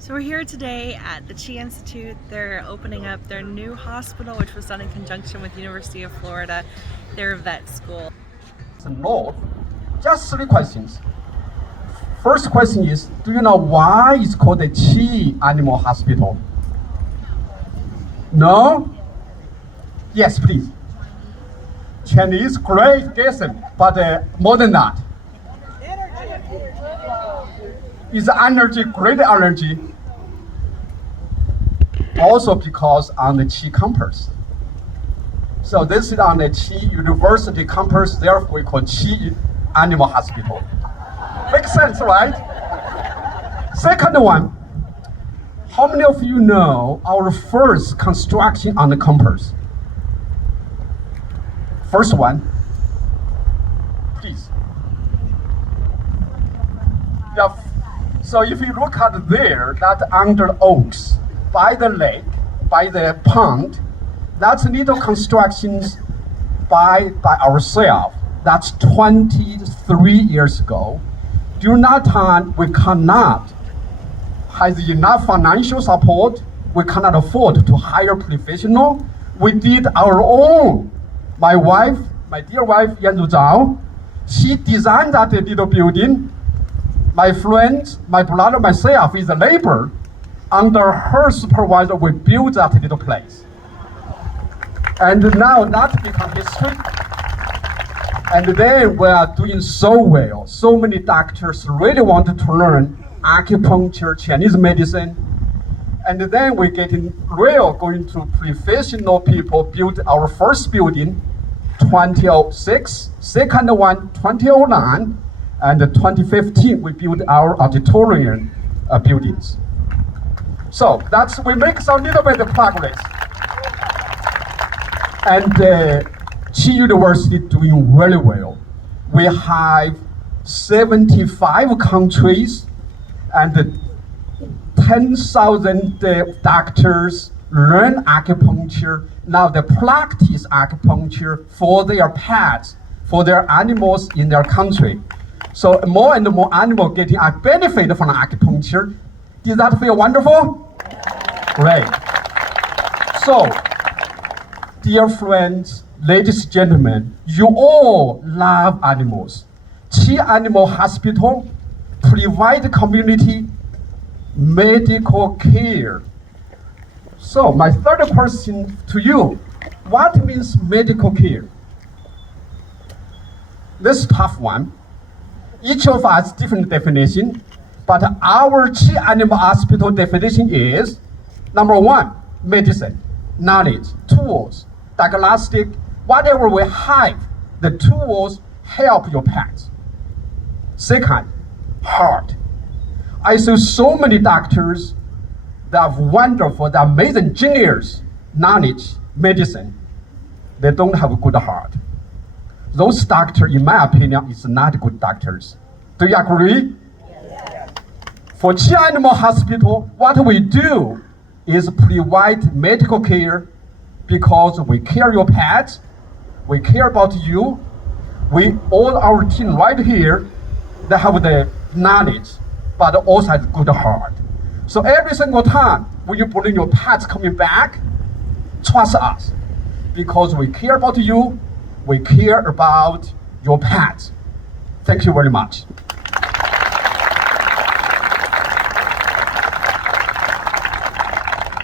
So we're here today at the Chi Institute. They're opening up their new hospital, which was done in conjunction with University of Florida, their vet school. North, just 3 questions. First question is, do you know why it's called the Chi Animal Hospital? No? Yes, please. Chinese, great guessing, but more than that. Is energy, great energy. Also because on the Chi campus. So this is on the Chi University campus, therefore we call Chi Animal Hospital. Makes sense, right? Second one, how many of you know our first construction on the campus? First one, please. Yeah. So if you look at there, that under oaks, by the lake, by the pond, that's little constructions by ourselves. That's 23 years ago. During that time, we cannot have enough financial support. We cannot afford to hire professional. We did our own. My wife, my dear wife, Yan Zhao, she designed that little building. My friend, my brother, myself is a labor. Under her supervisor, we built that little place. And now that become history. And then we are doing so well. So many doctors really wanted to learn acupuncture, Chinese medicine. And then we getting real, going to professional people, build our first building, 2006, second one, 2009, and 2015, we built our auditorium buildings. So we make some little bit of progress. And Chi University doing very well. We have 75 countries and 10,000 doctors learn acupuncture. Now they practice acupuncture for their pets, for their animals in their country. So more and more animals getting a benefit from acupuncture. Does that feel wonderful? Great. So, dear friends, ladies and gentlemen, you all love animals. Chi Animal Hospital provide community medical care. So my third question to you, what means medical care? This is a tough one. Each of us different definition, but our Chi Animal Hospital definition is, number 1, medicine, knowledge, tools, diagnostic, whatever we have, the tools help your pets. Second, heart. I see so many doctors that are wonderful, they're amazing engineers, knowledge, medicine. They don't have a good heart. Those doctors, in my opinion, is not good doctors. Do you agree? Yes. For Chi Animal Hospital, what we do is provide medical care because we care your pets, we care about you. All our team right here, they have the knowledge, but also have good heart. So every single time when you bring your pets coming back, trust us, because we care about you, we care about your pets. Thank you very much.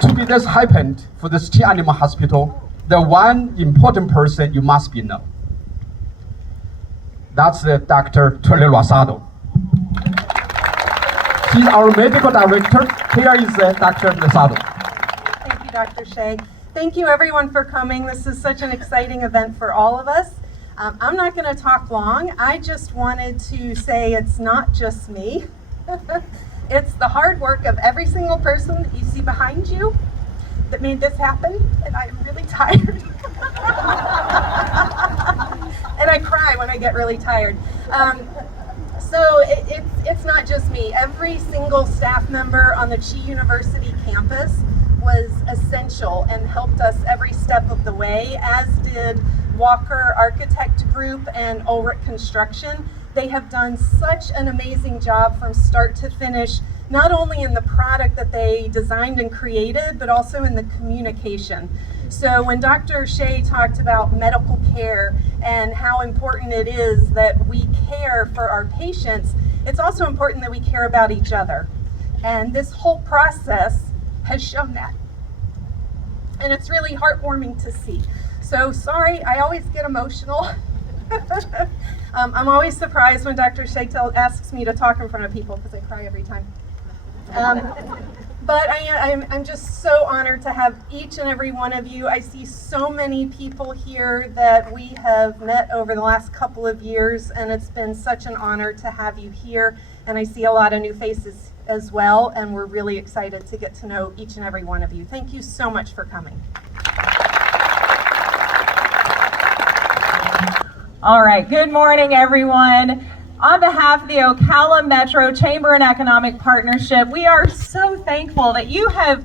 To be this happened for this Chi Animal Hospital, the one important person you must be know. That's Dr. Tulio Rosado. He's our medical director. Here is Dr. Rosado. Thank you, Dr. Shay. Thank you everyone for coming. This is such an exciting event for all of us. I'm not going to talk long. I just wanted to say it's not just me. It's the hard work of every single person that you see behind you that made this happen, and I'm really tired. And I cry when I get really tired. So it's not just me. Every single staff member on the Chi University campus was essential and helped us every step of the way, as did Walker Architect Group and Ulrich Construction. They have done such an amazing job from start to finish not only in the product that they designed and created, but also in the communication. So when Dr. Shay talked about medical care and how important it is that we care for our patients, it's also important that we care about each other. And this whole process has shown that. And it's really heartwarming to see. So sorry, I always get emotional. I'm always surprised when Dr. Shay asks me to talk in front of people because I cry every time. But I'm just so honored to have each and every one of you. I see so many people here that we have met over the last couple of years, and it's been such an honor to have you here. And I see a lot of new faces as well, and we're really excited to get to know each and every one of you. Thank you so much for coming. All right, good morning, everyone. On behalf of the Ocala Metro Chamber and Economic Partnership, we are so thankful that you have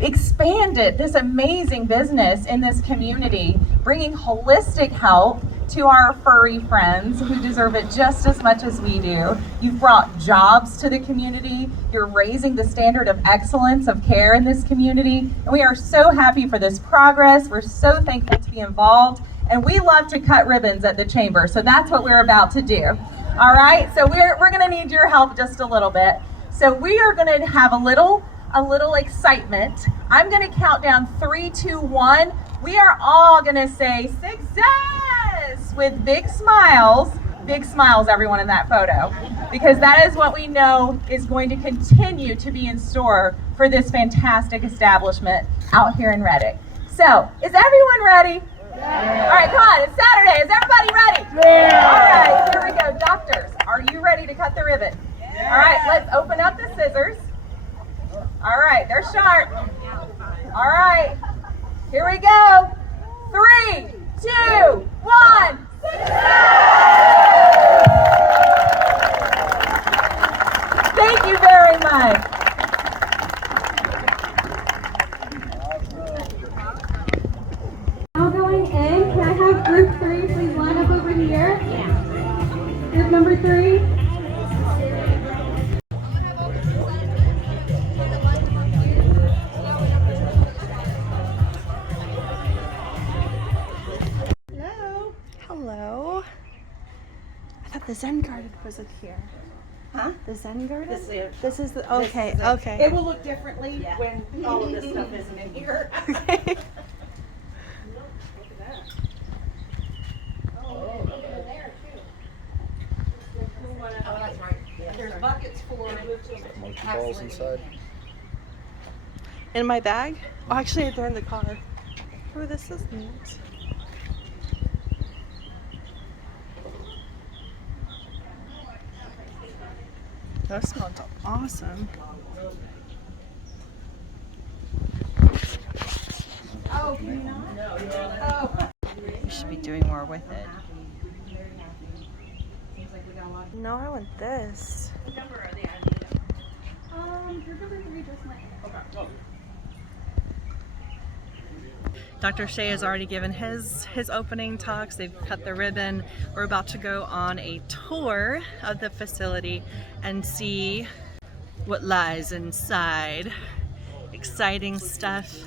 expanded this amazing business in this community, bringing holistic health to our furry friends who deserve it just as much as we do. You've brought jobs to the community. You're raising the standard of excellence of care in this community. And we are so happy for this progress. We're so thankful to be involved. And we love to cut ribbons at the chamber. So that's what we're about to do. All right, so we're gonna need your help just a little bit. So we are gonna have a little excitement. I'm gonna count down 3, 2, 1. We are all gonna say success with big smiles. Big smiles, everyone in that photo, because that is what we know is going to continue to be in store for this fantastic establishment out here in Reddick. So, is everyone ready? Yeah. All right, come on, it's Saturday. Is everybody ready? Yeah. All right, here we go. Doctors, are you ready to cut the ribbon? Yeah. All right, let's open up the scissors. All right, they're sharp. All right, here we go. 3, 2, 1. Thank you very much. Now going in, can I have group 3 please line up over here? Yeah. Group number 3. Hello. I thought the Zen garden was in here. Huh? The Zen garden? This is the, okay, okay. It will look differently when all of this stuff isn't in here. Okay. Oh, that's right. There's buckets for Monkey balls inside. In my bag? Oh, actually, they're in the car. Oh, this is neat. That smells awesome. Oh, can you not? No. Oh. You should be doing more with it. No, I want this. Group number 3 just went in. Okay. Dr. Shay has already given his opening talks. They've cut the ribbon. We're about to go on a tour of the facility and see what lies inside. Exciting stuff.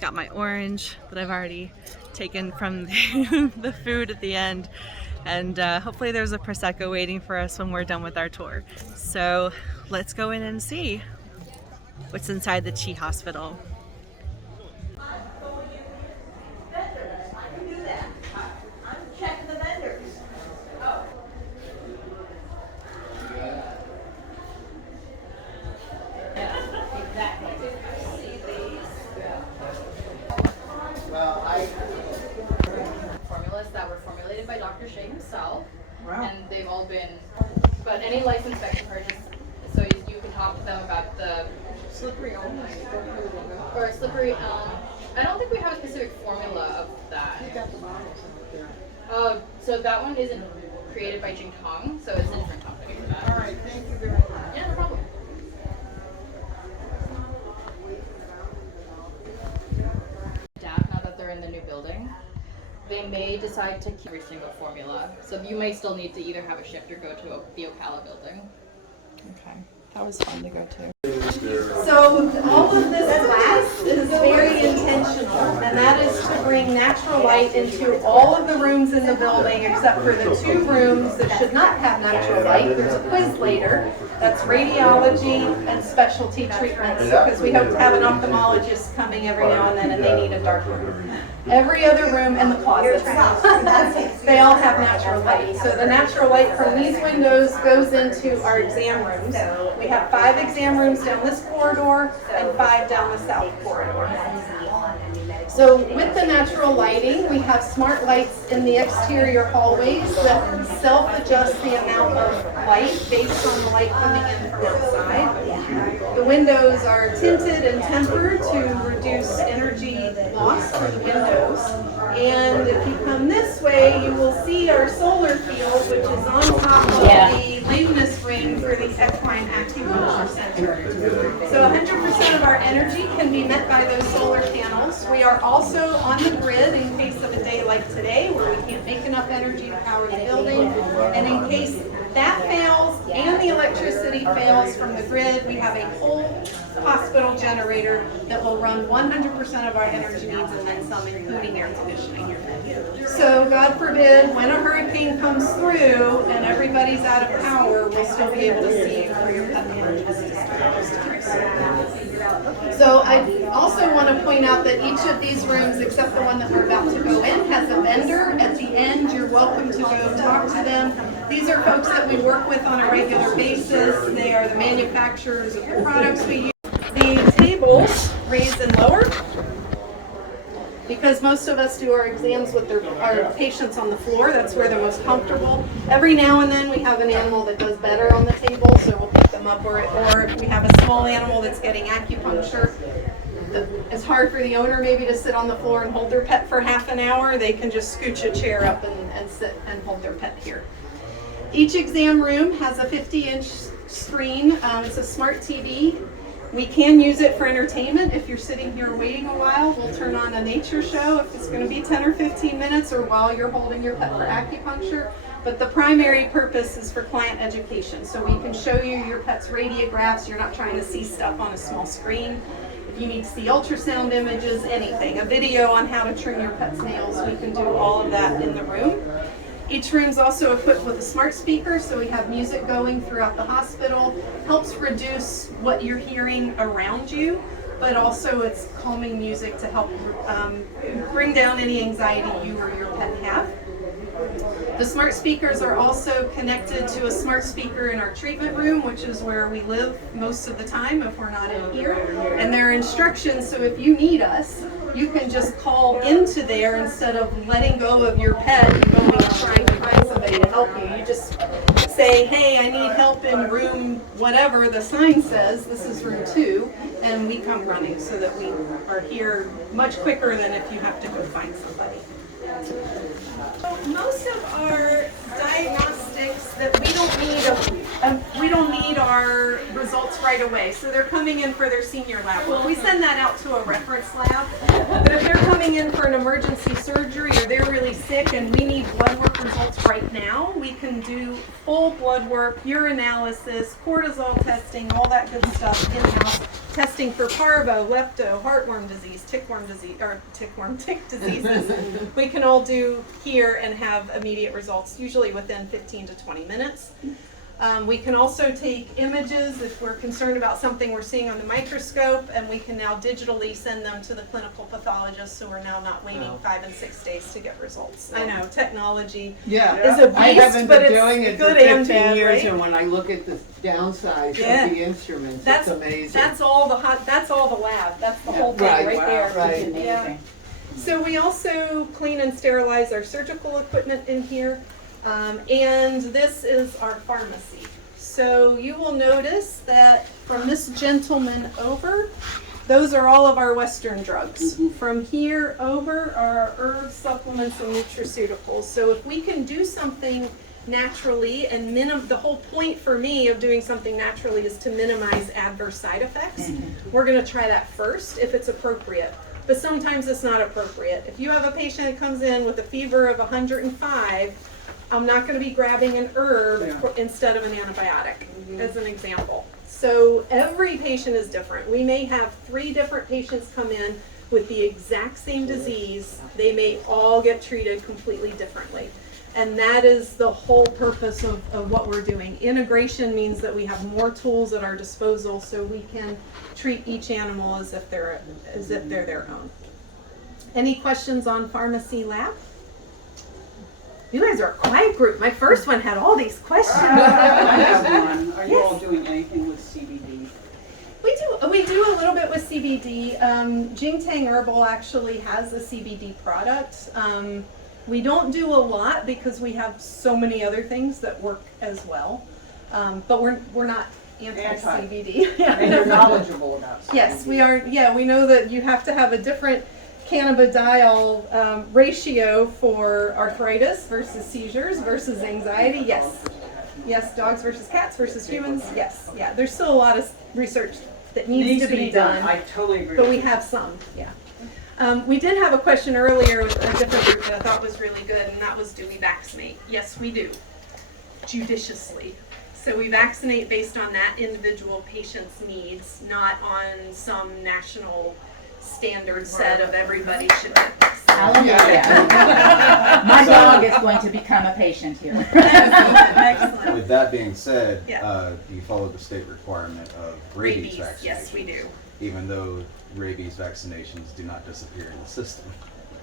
Got my orange that I've already taken from the food at the end. And hopefully there's a Prosecco waiting for us when we're done with our tour. So let's go in and see what's inside the Chi Hospital. Formulas that were formulated by Dr. Shay himself, and they've all been, but any licensed vet purchase, so you can talk to them about the slippery elm, or slippery elm. I don't think we have a specific formula of that. So that one isn't created by Jing Tong, so it's a different company for that. All right, thank you very much. Yeah, no problem. Now that they're in the new building, they may decide to keep every single formula. So you may still need to either have a shift or go to the Ocala building. Okay. That was fun to go to. So all of this class is very intentional, and that is to bring natural light into all of the rooms in the building except for the 2 rooms that should not have natural light. There's a quiz later. That's radiology and specialty treatments, because we hope to have an ophthalmologist coming every now and then, and they need a dark room. Every other room and the closets, they all have natural light. So the natural light from these windows goes into our exam rooms. We have 5 exam rooms down this corridor and 5 down the south corridor. So with the natural lighting, we have smart lights in the exterior hallways that self-adjust the amount of light based on the light coming in from outside. The windows are tinted and tempered to reduce energy loss for the windows. And if you come this way, you will see our solar field, which is on top of the Leibniz ring for the Equine Acupuncture Center. So 100% of our energy can be met by those solar panels. We are also on the grid in case of a day like today where we can't make enough energy to power the building. And in case that fails and the electricity fails from the grid, we have a whole hospital generator that will run 100% of our energy needs and then some, including air conditioning. So God forbid, when a hurricane comes through and everybody's out of power, we'll still be able to see you for your pet emergency distress. So I also want to point out that each of these rooms, except the one that we're about to go in, has a vendor. At the end, you're welcome to go talk to them. These are folks that we work with on a regular basis. They are the manufacturers of the products we use. The tables raise and lower because most of us do our exams with our patients on the floor. That's where they're most comfortable. Every now and then we have an animal that does better on the table, so we'll pick them up, or if we have a small animal that's getting acupuncture. It's hard for the owner maybe to sit on the floor and hold their pet for half an hour. They can just scooch a chair up and sit and hold their pet here. Each exam room has a 50-inch screen. It's a smart TV. We can use it for entertainment. If you're sitting here waiting a while, we'll turn on a nature show if it's going to be 10 or 15 minutes, or while you're holding your pet for acupuncture. But the primary purpose is for client education. So we can show you your pet's radiographs. You're not trying to see stuff on a small screen. If you need to see ultrasound images, anything, a video on how to trim your pet's nails, we can do all of that in the room. Each room is also equipped with a smart speaker, so we have music going throughout the hospital. Helps reduce what you're hearing around you, but also it's calming music to help bring down any anxiety you or your pet have. The smart speakers are also connected to a smart speaker in our treatment room, which is where we live most of the time if we're not in here. And there are instructions, so if you need us, you can just call into there instead of letting go of your pet and going and trying to find somebody to help you. You just say, hey, I need help in room whatever the sign says, this is room 2, and we come running so that we are here much quicker than if you have to go find somebody. So most of our diagnostics that we don't need our results right away. So they're coming in for their senior lab. Well, we send that out to a reference lab. But if they're coming in for an emergency surgery or they're really sick and we need blood work results right now, we can do full blood work, urinalysis, cortisol testing, all that good stuff in-house. Testing for parvo, lepto, heartworm disease, tick diseases, we can all do here and have immediate results, usually within 15 to 20 minutes. We can also take images if we're concerned about something we're seeing on the microscope, and we can now digitally send them to the clinical pathologist, so we're now not waiting 5 and 6 days to get results. I know, technology is a beast, I haven't but been it's doing it for good 15 and bad, years, right? and when I look at the downsize of the instruments, it's amazing. That's all the lab. That's the whole thing right there. Right. Yeah. So we also clean and sterilize our surgical equipment in here. And this is our pharmacy. So you will notice that from this gentleman over, those are all of our Western drugs. From here over are our herbs, supplements, and nutraceuticals. So if we can do something naturally, and the whole point for me of doing something naturally is to minimize adverse side effects. We're going to try that first if it's appropriate. But sometimes it's not appropriate. If you have a patient that comes in with a fever of 105, I'm not going to be grabbing an herb instead of an antibiotic, as an example. So every patient is different. We may have 3 different patients come in with the exact same disease. They may all get treated completely differently. And that is the whole purpose of what we're doing. Integration means that we have more tools at our disposal so we can treat each animal as if they're their own. Any questions on pharmacy lab? You guys are a quiet group. My first one had all these questions. I have one. Are you Yes. all doing anything with CBD? We do a little bit with CBD. Jingtang Herbal actually has a CBD product. We don't do a lot because we have so many other things that work as well. But we're not anti-CBD. And you're knowledgeable about CBD. Yes, we are. Yeah, we know that you have to have a different cannabidiol ratio for arthritis versus seizures versus anxiety. Yes. Yes, dogs versus cats versus humans. Yes. Yeah, there's still a lot of research that needs to be done. I totally agree. But we have some, yeah. We did have a question earlier with a different group that I thought was really good, and that was, do we vaccinate? Yes, we do, judiciously. So we vaccinate based on that individual patient's needs, not on some national standard set of everybody should get this. Hallelujah. My dog is going to become a patient here. Excellent. With that being said, Yeah. you follow the state requirement of rabies vaccinations. Yes, we do. Even though rabies vaccinations do not disappear in the system,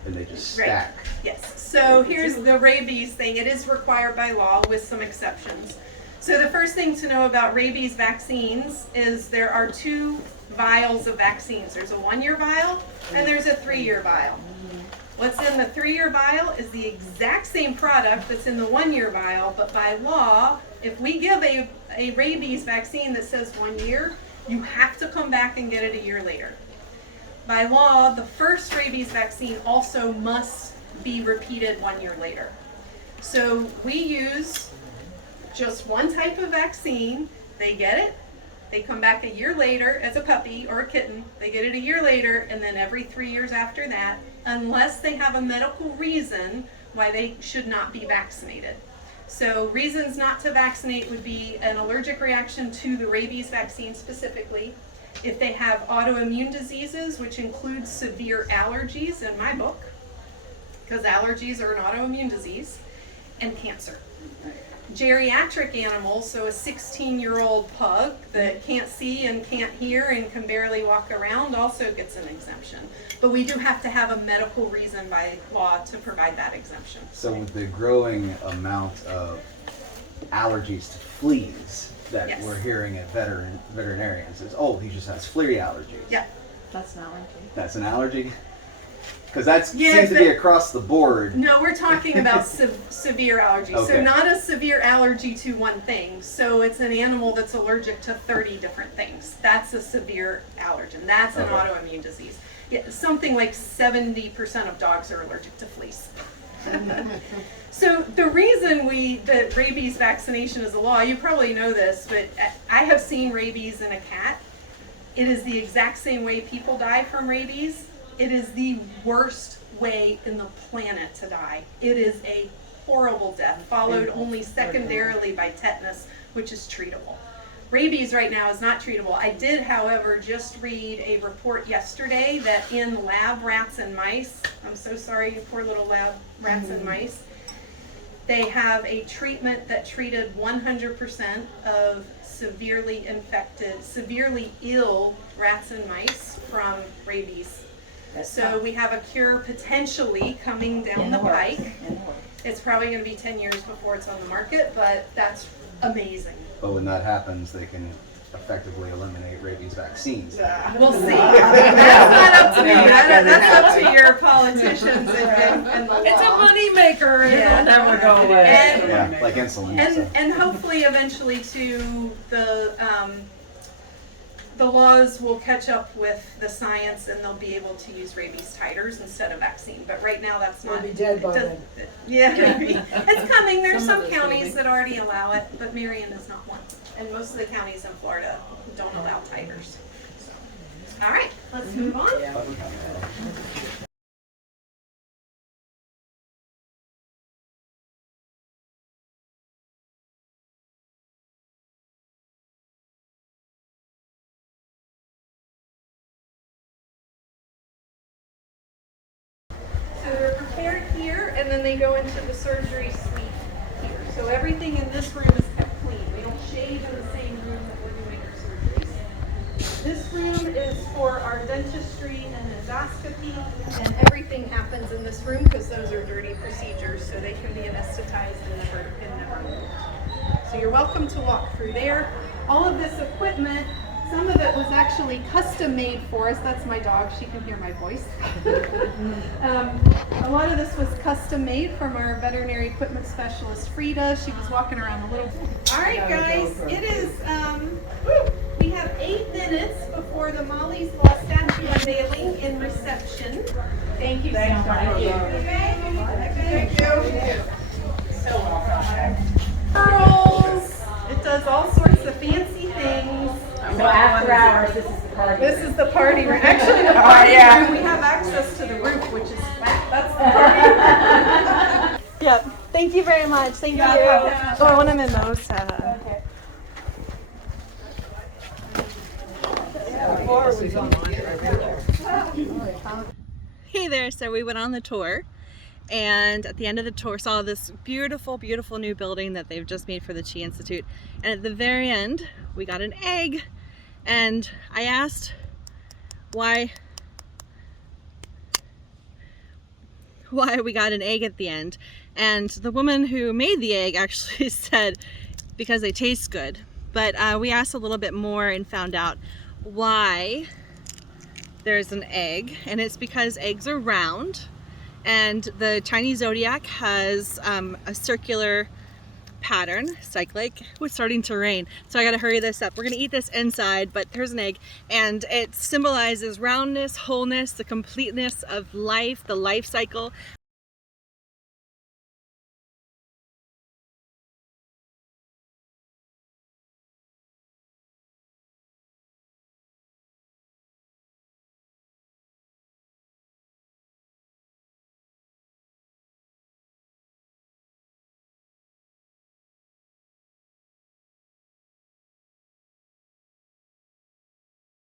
and they just Right. stack. Yes, so here's the rabies thing. It is required by law with some exceptions. So the first thing to know about rabies vaccines is there are 2 vials of vaccines. There's a 1-year vial and there's a 3-year vial. What's in the 3-year vial is the exact same product that's in the 1-year vial, but by law, if we give a rabies vaccine that says 1 year, you have to come back and get it a year later. By law, the first rabies vaccine also must be repeated 1 year later. So we use just one type of vaccine. They get it, they come back a year later as a puppy or a kitten, they get it a year later, and then every 3 years after that, unless they have a medical reason why they should not be vaccinated. So reasons not to vaccinate would be an allergic reaction to the rabies vaccine specifically, if they have autoimmune diseases, which includes severe allergies in my book, because allergies are an autoimmune disease, and cancer. Geriatric animals, so a 16-year-old pug that can't see and can't hear and can barely walk around, also gets an exemption. But we do have to have a medical reason by law to provide that exemption. So with the growing amount of allergies to fleas that Yes. we're hearing at veterinarians is, oh, he just has flea allergies. Yeah. That's not like That's an allergy? Because that Yeah, seems to be but- across the board. No, we're talking about severe allergies. So Okay. not a severe allergy to one thing. So it's an animal that's allergic to 30 different things. That's a severe allergen. That's an Okay. autoimmune disease. Yeah, something like 70% of dogs are allergic to fleas. So the reason that rabies vaccination is a law, you probably know this, but I have seen rabies in a cat. It is the exact same way people die from rabies. It is the worst way in the planet to die. It is a horrible death, followed only secondarily by tetanus, which is treatable. Rabies right now is not treatable. I did, however, just read a report yesterday that in lab rats and mice, I'm so sorry, you poor little lab rats and mice, they have a treatment that treated 100% of severely infected, severely ill rats and mice from rabies. So we have a cure potentially coming down the pike. It's probably going to be 10 years before it's on the market, but that's amazing. But when that happens, they can effectively eliminate rabies vaccines. We'll see. That's not up to me. That's up to your politicians and the law. it's a money maker. Yeah. It'll never go away. And- Yeah, like insulin. so. And hopefully eventually too the laws will catch up with the science and they'll be able to use rabies titers instead of vaccine. But right now that's not. We'll be dead by it does- then. Yeah, maybe. It's coming. There's some counties that already allow it, but Marion is not one. And most of the counties in Florida don't allow titers. All right, let's move on. and then they go into the surgery suite here. So everything in this room is kept clean. We don't shave in the same room that we're doing our surgeries. This room is for our dentistry and endoscopy, and everything happens in this room because those are dirty procedures, so they can be anesthetized and never moved. So you're welcome to walk through there. All of this equipment, some of it was actually custom made for us. That's my dog, she can hear my voice. A lot of this was custom made from our veterinary equipment specialist, Frida. She was walking around a little. All right, guys, it is, we have 8 minutes before the Molly's Law statue unveiling in reception. Thank you so much. Thank you. So welcome. Girls, it does all sorts of fancy things. So after hours, this is the party. This is the party room. Actually, the party room, we have access to the roof, which is, that's the party room. Yep. Thank you very much. Thank you. Oh, I want a mimosa. Okay. Hey there. So we went on the tour, and at the end of the tour saw this beautiful, beautiful new building that they've just made for the Chi Institute. And at the very end, we got an egg, and I asked why we got an egg at the end, and the woman who made the egg actually said because they taste good. But we asked a little bit more and found out why there's an egg, and it's because eggs are round, and the Chinese zodiac has a circular pattern, cyclic. It's starting to rain, so I gotta hurry this up. We're gonna eat this inside, but there's an egg, and it symbolizes roundness, wholeness, the completeness of life, the life cycle.